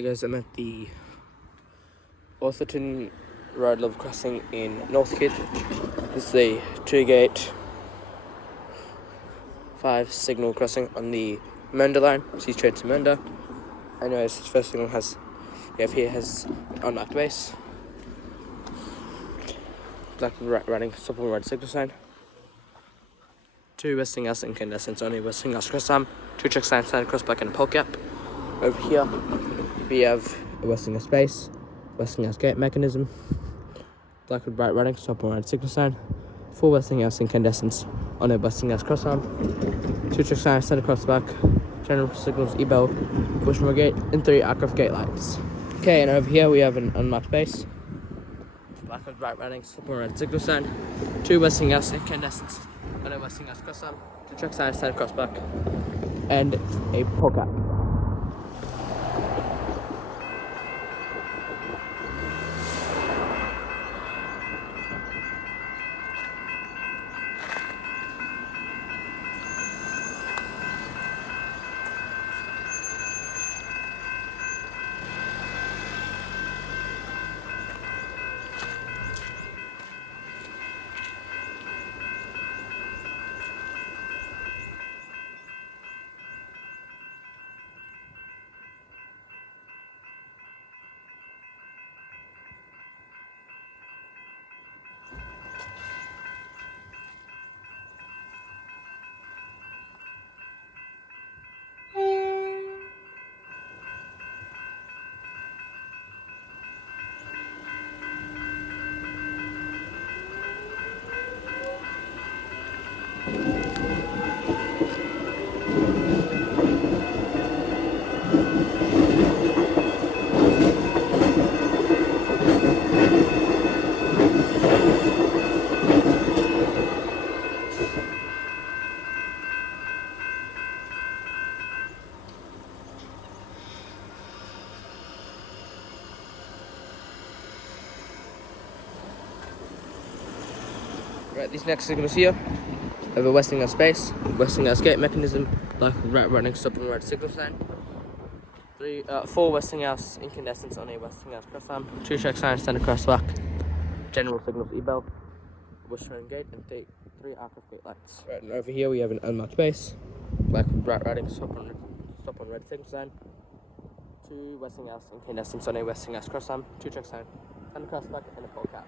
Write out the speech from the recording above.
Hey guys, I'm at the Arthurton road level crossing in Northcote. This is a 2-gate 5 signal crossing on the Munda line, so straight to Munda. Anyways, this first signal has unlocked base, black running stop on red signal sign, 2 Westinghouse incandescents only, Westinghouse cross arm, 2 check sign cross back and a pole gap. Over here we have a Westinghouse base, Westinghouse gate mechanism, black with bright running stop on red signal sign, 4 Westinghouse incandescents on a Westinghouse cross arm, 2 check signs center cross back, general signals e-bell, Bushmore gate, and 3 aircraft gate lights. Okay, and over here we have an unmarked base, black with bright running stop on red signal sign, 2 Westinghouse incandescents on a Westinghouse cross arm, 2 check signs center cross back, and a pole gap. Right, these next signals here have a Westinghouse base, Westinghouse gate mechanism, black running stop on red signal sign, 4 Westinghouse incandescents on a Westinghouse cross arm, 2 check signs center cross back, general signals e-bell, Bushman gate, and 3 aircraft gate lights. Right, and over here we have an unmarked base, black running stop on red signal sign, 2 Westinghouse incandescents on a Westinghouse cross arm, 2 check sign center cross back, and a pole cap.